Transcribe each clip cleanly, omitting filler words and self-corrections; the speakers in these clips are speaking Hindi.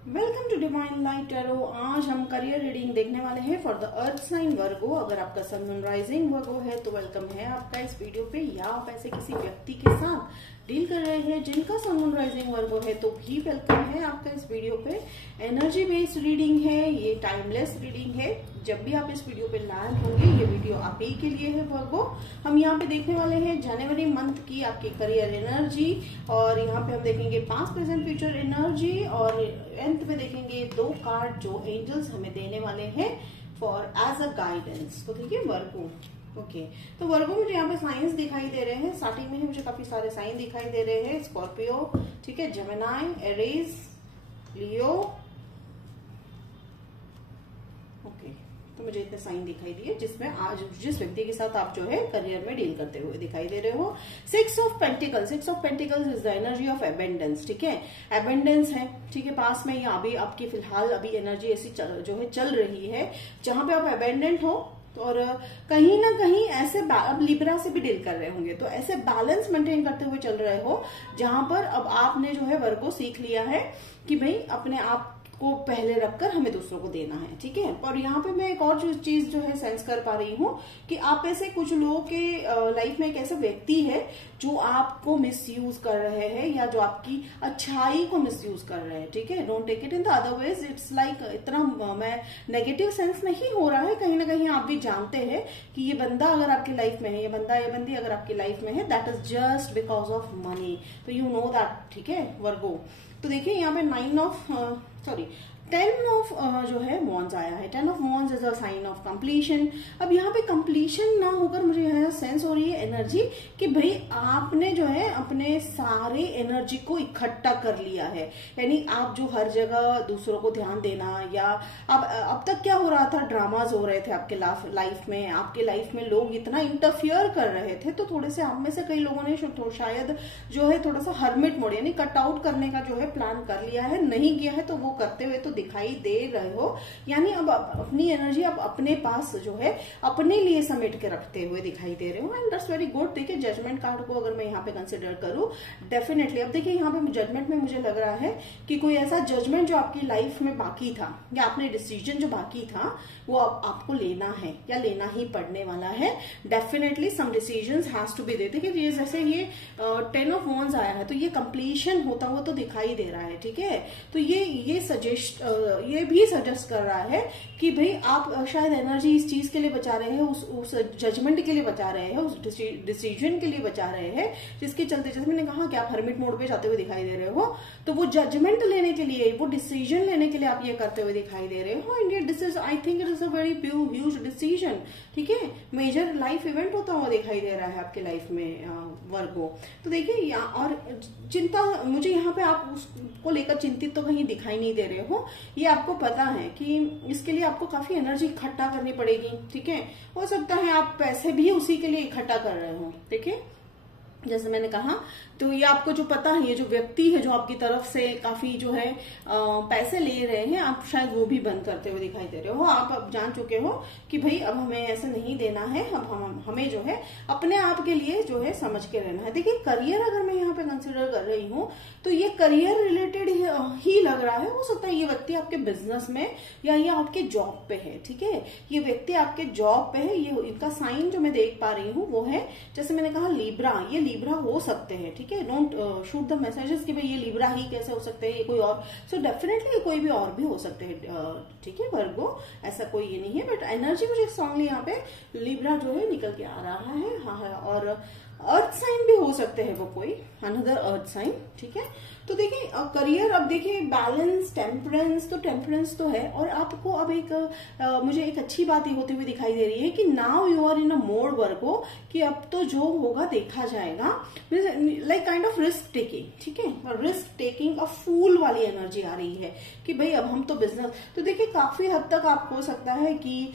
Welcome to Divine Light Tarot. आज हम करियर रीडिंग देखने वाले हैं for the earth sign Virgo. अगर आपका सन मून राइजिंग वर्गो है तो वेलकम है आपका इस वीडियो पे, या आप ऐसे किसी व्यक्ति के साथ डील कर रहे हैं जिनका सन मून राइजिंग वर्गो है तो भी वेलकम है आपका इस वीडियो पे। एनर्जी बेस्ड रीडिंग है, ये टाइमलेस रीडिंग है। जब भी आप इस वीडियो पे लैंड होंगे ये वीडियो आप ही के लिए है वर्गो। हम यहाँ पे देखने वाले हैं जनवरी मंथ की आपकी करियर एनर्जी, और यहाँ पे हम देखेंगे पास्ट प्रेजेंट फ्यूचर एनर्जी, और एंड में देखेंगे 2 कार्ड जो एंजल्स हमें देने वाले हैं फॉर एज अ गाइडेंस। तो ठीक है वर्गो। ओके तो वर्गो मुझे यहाँ पे साइंस दिखाई दे रहे हैं। स्टार्टिंग में ही मुझे काफी सारे साइन दिखाई दे रहे हैं। स्कॉर्पियो, ठीक है, जेमिनाई, एरीज, लियो। ओके तो मुझे इतने साइन दिखाई दिए जिसमें आज जिस व्यक्ति के साथ आप जो है करियर में डील करते हुए दिखाई दे रहे हो। 6 of pentacles is the energy of abundance. ठीक है, एबेंडेंस है, ठीक है, पास में या अभी आपकी फिलहाल अभी एनर्जी ऐसी चल रही है जहां पे आप एबेंडेंट हो, और कहीं ना कहीं ऐसे अब लिब्रा से भी डील कर रहे होंगे तो ऐसे बैलेंस मेंटेन करते हुए चल रहे हो जहां पर अब आपने जो है वर्गो सीख लिया है कि भाई अपने आप को पहले रखकर हमें दूसरों को देना है। ठीक है, और यहाँ पे मैं एक और चीज जो है सेंस कर पा रही हूँ कि आप ऐसे कुछ लोगों के लाइफ में एक ऐसा व्यक्ति है जो आपको मिसयूज कर रहे हैं या जो आपकी अच्छाई को मिसयूज कर रहे हैं। ठीक है, don't take it in the other ways. It's like इतना मैं नेगेटिव सेंस नहीं हो रहा है, कहीं ना कहीं आप भी जानते हैं कि ये बंदा अगर आपकी लाइफ में है, ये बंदा ये बंदी अगर आपकी लाइफ में है, that is just because of money. तो यू नो दैट। ठीक है वर्गो, तो देखिए यहाँ पे 10 ऑफ जो है वॉन्ड्स आया है। 10 of wands is a sign of completion. अब यहाँ पे कंप्लीशन ना होकर मुझे यहाँ सेंस हो रही है एनर्जी कि भाई आपने जो है अपने सारे एनर्जी को इकट्ठा कर लिया है। यानी आप जो हर जगह दूसरों को ध्यान देना, या अब तक क्या हो रहा था, ड्रामाज हो रहे थे आपके लाइफ में, आपके लाइफ में लोग इतना इंटरफियर कर रहे थे, तो थोड़े से आप में से कई लोगों ने शायद जो है थोड़ा सा हर्मिट मोड यानी कट आउट करने का जो है प्लान कर लिया है। नहीं किया है तो वो करते हुए तो दिखाई दे रहे हो। यानी अब अपनी एनर्जी आप अपने पास जो है अपने लिए समेट के रखते हुए दिखाई दे रहे हो, एंड दैट्स वेरी गुड। देखिए जजमेंट कार्ड को अगर मैं यहाँ पे कंसिडर करूं, डेफिनेटली अब देखिए यहाँ पे जजमेंट में मुझे लग रहा है कि कोई ऐसा जजमेंट जो आपकी लाइफ में बाकी था, या आपने डिसीजन जो बाकी था वो अब आपको लेना है या लेना ही पड़ने वाला है। Definitely some decisions has to be there. देखिए जैसे ये 10 ऑफ वॉन्ड्स आया है तो ये कंप्लीशन होता हुआ तो दिखाई दे रहा है। ठीक है, तो ये भी सजेस्ट कर रहा है कि भाई आप शायद एनर्जी इस चीज के लिए बचा रहे हैं, उस जजमेंट के लिए बचा रहे हैं, उस डिसीजन के लिए बचा रहे हैं जिसके चलते, जैसे मैंने कहा कि आप हर्मिट मोड पे जाते हुए दिखाई दे रहे हो, तो वो जजमेंट लेने के लिए, वो डिसीजन लेने के लिए आप ये करते हुए दिखाई दे रहे हो। And this is, I think it is a very huge decision. ठीक है, मेजर लाइफ इवेंट होता हुआ दिखाई दे रहा है आपके लाइफ में वर्गो। तो देखिए और चिंता, मुझे यहाँ पे आप उसको लेकर चिंतित तो कहीं दिखाई नहीं दे रहे हो। ये आपको पता है कि इसके लिए आपको काफी एनर्जी इकट्ठा करनी पड़ेगी। ठीक है, हो सकता है आप पैसे भी उसी के लिए इकट्ठा कर रहे हो। ठीक है, जैसे मैंने कहा, तो ये आपको जो पता है, ये जो व्यक्ति है जो आपकी तरफ से काफी जो है पैसे ले रहे हैं, आप शायद वो भी बंद करते हुए दिखाई दे रहे हो। आप अब जान चुके हो कि भाई अब हमें ऐसे नहीं देना है, अब हमें जो है अपने आप के लिए जो है समझ के रहना है। देखिए करियर अगर मैं यहाँ पे कंसिडर कर रही हूँ तो ये करियर रिलेटेड ही लग रहा है। हो सकता है ये व्यक्ति आपके बिजनेस में या ये आपके जॉब पे है। ठीक है, ये व्यक्ति आपके जॉब पे है। ये इनका साइन जो मैं देख पा रही हूँ वो है, जैसे मैंने कहा लिब्रा, ये लिब्रा हो सकते हैं। ठीक है, डोंट शूट द मैसेजेस कि भाई ये लिब्रा ही कैसे हो सकते हैं, ये कोई और। सो डेफिनेटली ये कोई भी और भी हो सकते हैं। ठीक है वर्गो, ऐसा कोई ये नहीं है, बट एनर्जी मुझे स्ट्रांगली यहाँ पे लिब्रा जो है निकल के आ रहा है। हाँ, और अर्थ साइन भी हो सकते हैं वो कोई अनदर अर्थ साइन। ठीक है, तो देखिए करियर, अब देखिए बैलेंस, टेम्परेंस, तो टेम्परेंस तो है, और आपको अब मुझे एक अच्छी बात ये होती हुई दिखाई दे रही है कि now you are in a mode Virgo कि अब तो जो होगा देखा जाएगा, like kind of risk taking. ठीक है, और रिस्क टेकिंग अ फूल वाली एनर्जी आ रही है कि भाई अब हम तो बिजनेस, तो देखिए काफी हद तक आप हो सकता है कि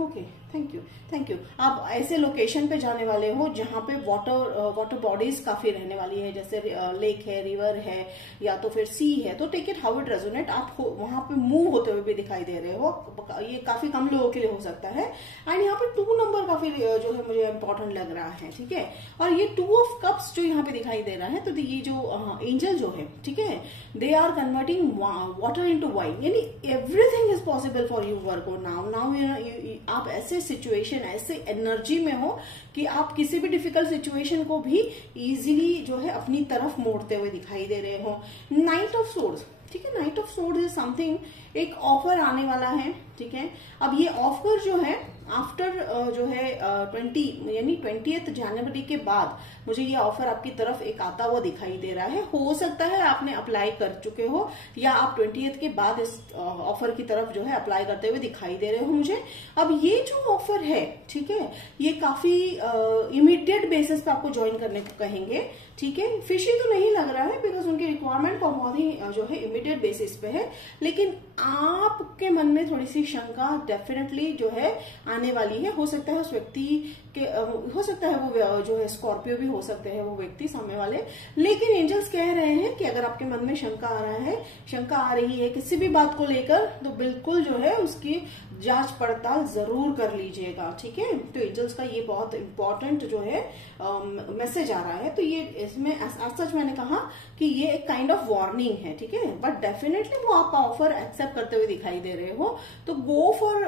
ओके थैंक यू आप ऐसे लोकेशन पे जाने वाले हो जहां पे वाटर बॉडीज काफी रहने वाली है, जैसे लेक है, रिवर है, है या तो फिर सी है, तो take it how it resonate. आप वहां पे मूव होते हुए भी दिखाई दे रहे हो, ये काफी कम लोगों के लिए हो सकता है। एंड यहाँ पे 2 नंबर काफी जो है मुझे इंपॉर्टेंट लग रहा है, ठीक है। और ये 2 ऑफ कप्स जो यहाँ पे दिखाई दे रहा है, तो ये जो एंजल जो है, ठीक है, they are converting water into wine, यानी everything is possible for you Virgo. Now आप ऐसे सिचुएशन, ऐसे एनर्जी में हो कि आप किसी भी डिफिकल्ट सिचुएशन को भी इजीली जो है अपनी तरफ मोड़ते हुए दिखाई दे रहे हो। नाइट ऑफ सोर्ड्स, ठीक है, night of swords is something, एक ऑफर आने वाला है, ठीक है। अब ये ऑफर जो है आफ्टर जो है 20th जनवरी के बाद मुझे ये ऑफर आपकी तरफ एक आता हुआ दिखाई दे रहा है। हो सकता है आपने अप्लाई कर चुके हो या आप 20th के बाद इस ऑफर की तरफ जो है अप्लाई करते हुए दिखाई दे रहे हो मुझे। अब ये जो ऑफर है, ठीक है, ये काफी इमीडिएट बेसिस पे आपको ज्वाइन करने को कहेंगे, ठीक है। फिशी तो नहीं लग रहा है बिकॉज उनकी रिक्वायरमेंट का बहुत ही जो है इमीडिएट बेसिस पे है, लेकिन आपके मन में थोड़ी सी शंका डेफिनेटली जो है आने वाली है। हो सकता है उस व्यक्ति के, हो सकता है वो जो है स्कॉर्पियो भी हो सकते हैं वो व्यक्ति सामने वाले, लेकिन एंजल्स कह रहे हैं कि अगर आपके मन में शंका आ रहा है, शंका आ रही है किसी भी बात को लेकर, तो बिल्कुल जो है उसकी जांच पड़ताल जरूर कर लीजिएगा, ठीक है। तो एंजल्स का ये बहुत इंपॉर्टेंट जो है मैसेज आ रहा है। तो ये इसमें सच मैंने कहा कि ये एक काइंड ऑफ वार्निंग है, ठीक है, बट डेफिनेटली वो आप ऑफर एक्सेप्ट करते हुए दिखाई दे रहे हो, तो गो फॉर।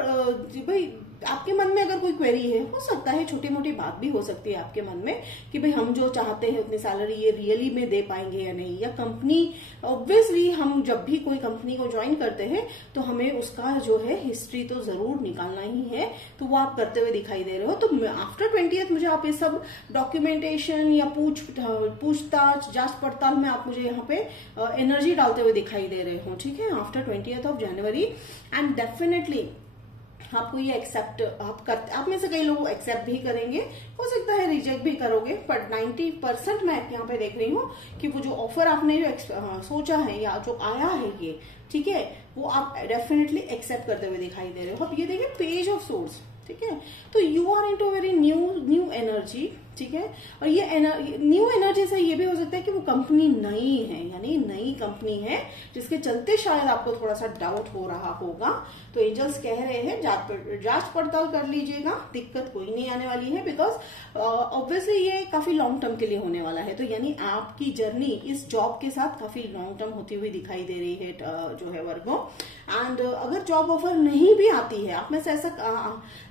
भाई आपके मन में अगर कोई क्वेरी है, हो सकता है छोटी मोटी बात भी हो सकती है आपके मन में कि भाई हम जो चाहते हैं उतनी सैलरी ये रियली में दे पाएंगे या नहीं, या कंपनी, ऑब्वियसली हम जब भी कोई कंपनी को ज्वाइन करते हैं तो हमें उसका जो है हिस्ट्री तो जरूर निकालना ही है, तो वो आप करते हुए दिखाई दे रहे हो। तो आफ्टर 20th मुझे आप ये सब डॉक्यूमेंटेशन या पूछताछ, जांच पड़ताल में आप मुझे यहाँ पे एनर्जी डालते हुए दिखाई दे रहे हो, ठीक है, after 20th of January. And definitely आपको ये एक्सेप्ट आप में से कई लोग एक्सेप्ट भी करेंगे, हो सकता है रिजेक्ट भी करोगे, बट 90% मैं यहाँ पे देख रही हूँ कि वो जो ऑफर आपने जो सोचा है या जो आया है ये, ठीक है, वो आप डेफिनेटली एक्सेप्ट करते हुए दिखाई दे रहे हो। अब ये देखिए पेज ऑफ सोर्स, ठीक है, तो you are into very new energy, ठीक है। और ये न्यू एनर्जी से ये भी हो सकता है कि वो कंपनी नई है, यानी नई कंपनी है, जिसके चलते शायद आपको थोड़ा सा डाउट हो रहा होगा। तो एंजल्स कह रहे हैं जांच पड़ताल कर लीजिएगा, दिक्कत कोई नहीं आने वाली है, बिकॉज ऑब्वियसली ये काफी लॉन्ग टर्म के लिए होने वाला है। तो यानी आपकी जर्नी इस जॉब के साथ काफी लॉन्ग टर्म होती हुई दिखाई दे रही है जो है वर्गो। एंड अगर जॉब ऑफर नहीं भी आती है, आप में से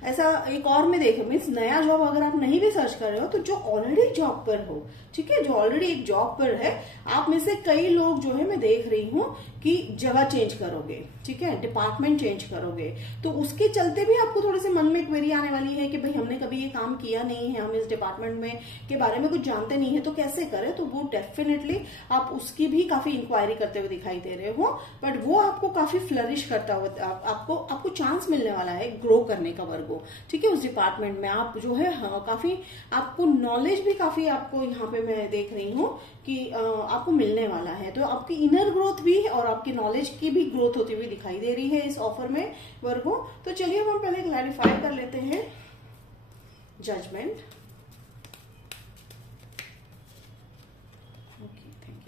ऐसा एक और में देखो, मीन्स नया जॉब अगर आप नहीं भी सर्च कर रहे हो, तो जो ऑलरेडी जॉब पर हो, ठीक है, जो ऑलरेडी एक जॉब पर है, आप में से कई लोग जो है मैं देख रही हूँ कि जगह चेंज करोगे, ठीक है, डिपार्टमेंट चेंज करोगे, तो उसके चलते भी आपको थोड़े से मन में क्वेरी आने वाली है कि भाई हमने कभी ये काम किया नहीं है, हम इस डिपार्टमेंट में के बारे में कुछ जानते नहीं है, तो कैसे करें। तो वो डेफिनेटली आप उसकी भी काफी इंक्वायरी करते हुए दिखाई दे रहे हो, बट वो आपको काफी फ्लरिश करता हुआ आपको चांस मिलने वाला है ग्रो करने का वर्गो, ठीक है। उस डिपार्टमेंट में आप जो है काफी आपको नॉलेज भी काफी आपको यहाँ पे मैं देख रही हूँ कि आपको मिलने वाला है। तो आपकी इनर ग्रोथ भी और आपकी नॉलेज की भी ग्रोथ होती हुई दिखाई दे रही है इस ऑफर में वर्गो। तो चलिए हम पहले क्लैरिफाई कर लेते हैं जजमेंट।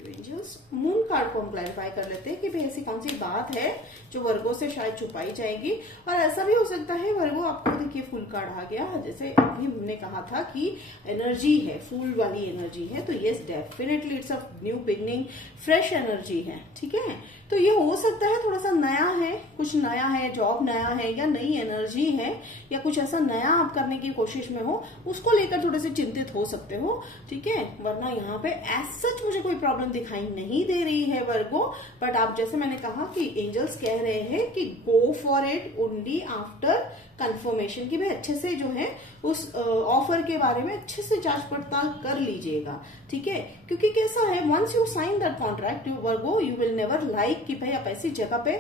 एंजल्स, मून कार्ड को हम क्लैरिफाई कर लेते हैं कि भाई ऐसी कौन सी बात है जो वर्गो से शायद छुपाई जाएगी। और ऐसा भी हो सकता है वर्गो, आपको देखिए फुल कार्ड आ गया, जैसे अभी हमने कहा था कि एनर्जी है, फूल वाली एनर्जी है, तो yes definitely it's a new beginning, fresh energy है, ठीक है। तो ये हो सकता है थोड़ा सा नया है, कुछ नया है, जॉब नया है या नई एनर्जी है या कुछ ऐसा नया आप करने की कोशिश में हो, उसको लेकर थोड़े से चिंतित हो सकते हो, ठीक है। वरना यहाँ पे एज सच मुझे कोई प्रॉब्लम दिखाई नहीं दे रही है वर्गो, बट आप जैसे मैंने कहा कि एंजल्स कह रहे हैं कि go for it only after confirmation, की भाई अच्छे से जो है उस ऑफर के बारे में अच्छे से जांच पड़ताल कर लीजिएगा, ठीक है। क्योंकि कैसा है, once you sign that contract you Virgo, you will never like कि भाई आप ऐसी जगह पे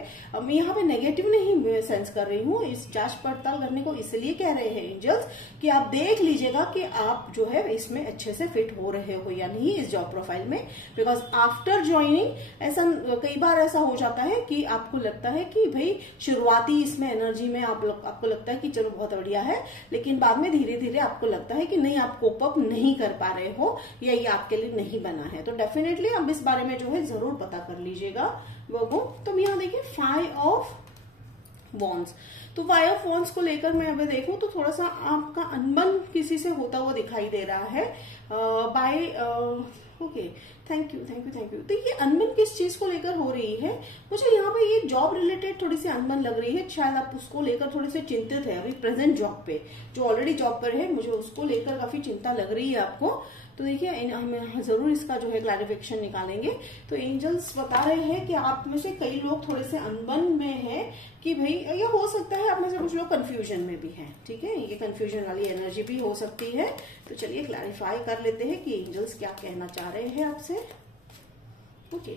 यहाँ पे नेगेटिव नहीं सेंस कर रही हूँ, इस जांच पड़ताल करने को इसलिए कह रहे हैं एंजल्स कि आप देख लीजिएगा कि आप जो है इसमें अच्छे से फिट हो रहे हो या नहीं इस जॉब प्रोफाइल में। बिकॉज आफ्टर ज्वाइनिंग ऐसा कई बार ऐसा हो जाता है कि आपको लगता है कि भाई शुरुआती इसमें एनर्जी में आपको लगता है कि चलो बहुत बढ़िया है, लेकिन बाद में धीरे धीरे आपको लगता है कि नहीं, आप कोप अप नहीं कर पा रहे हो या ये आपके लिए नहीं बना है। तो डेफिनेटली अब इस बारे में जो है जरूर पता कर लीजिएगा वो। तो यहाँ देखिए 5 ऑफ वॉन्ड्स, तो 5 ऑफ वॉन्ड्स को लेकर मैं अभी देखूं तो थोड़ा सा आपका अनबन किसी से होता हुआ दिखाई दे रहा है बाय ओके, थैंक यू। तो ये अनबन किस चीज को लेकर हो रही है, मुझे यहाँ पे ये जॉब रिलेटेड थोड़ी सी अनबन लग रही है। शायद आप उसको लेकर थोड़े से चिंतित है अभी प्रेजेंट जॉब पे, जो ऑलरेडी जॉब पर है, मुझे उसको लेकर काफी चिंता लग रही है आपको। तो देखिए हम जरूर इसका जो है क्लैरिफिकेशन निकालेंगे। तो एंजल्स बता रहे हैं कि आप में से कई लोग थोड़े से अनबन में हैं कि भाई, ये हो सकता है आप में से कुछ लोग कंफ्यूजन में भी हैं, ठीक है, ये कंफ्यूजन वाली एनर्जी भी हो सकती है। तो चलिए क्लैरिफाई कर लेते हैं कि एंजल्स क्या कहना चाह रहे हैं आपसे। ओके,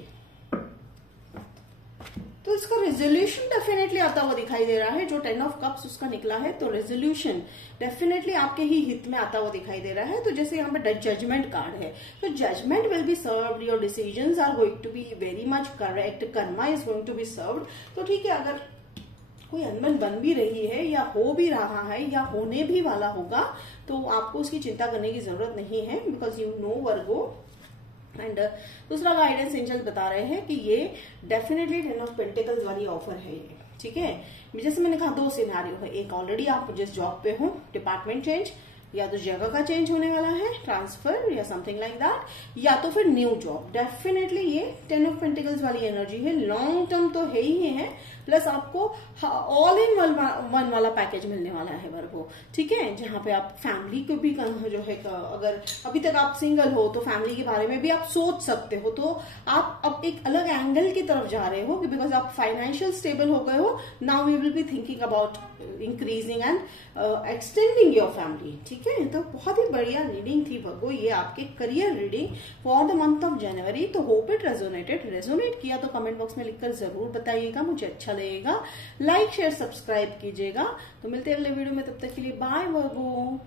तो इसका रेजोल्यूशन डेफिनेटली आता हुआ दिखाई दे रहा है, जो 10 ऑफ कप्स उसका निकला है। तो रेजोल्यूशन डेफिनेटली आपके ही हित में आता हुआ दिखाई दे रहा है। तो जैसे यहाँ पे जजमेंट कार्ड है, तो judgement will be served, your decisions are going to be very much correct, karma is going to be served. तो ठीक है, अगर कोई अनबन बन भी रही है या हो भी रहा है या होने भी वाला होगा, तो आपको उसकी चिंता करने की जरूरत नहीं है, because you know Virgo. And दूसरा गाइडेंस एंजल बता रहे हैं कि ये डेफिनेटली 10 ऑफ पेंटिकल्स वाली ऑफर है ये, ठीक है। जैसे मैंने कहा 2 सिनेरियो है, एक ऑलरेडी आप जिस जॉब पे हो, डिपार्टमेंट चेंज, या तो जगह का चेंज होने वाला है, ट्रांसफर या समथिंग लाइक दैट, या तो फिर न्यू जॉब। डेफिनेटली ये 10 ऑफ पेंटिकल्स वाली एनर्जी है, लॉन्ग टर्म तो है ही है, प्लस आपको ऑल इन वन वाला पैकेज मिलने वाला है वर्गो, ठीक है, जहां पे आप फैमिली को भी जो है, अगर अभी तक आप सिंगल हो तो फैमिली के बारे में भी आप सोच सकते हो। तो आप अब एक अलग एंगल की तरफ जा रहे हो, बिकॉज आप फाइनेंशियल स्टेबल हो गए हो। Now we will be thinking about increasing and extending your family, ठीक है। तो बहुत ही बढ़िया रीडिंग थी वर्गो, ये आपके career reading for the month of January. तो होप इट रेजोनेट किया तो कमेंट बॉक्स में लिखकर जरूर बताइएगा, मुझे अच्छा लगेगा। लाइक शेयर सब्सक्राइब कीजिएगा। तो मिलते हैं अगले वीडियो में, तब तक के लिए बाय वर्गो।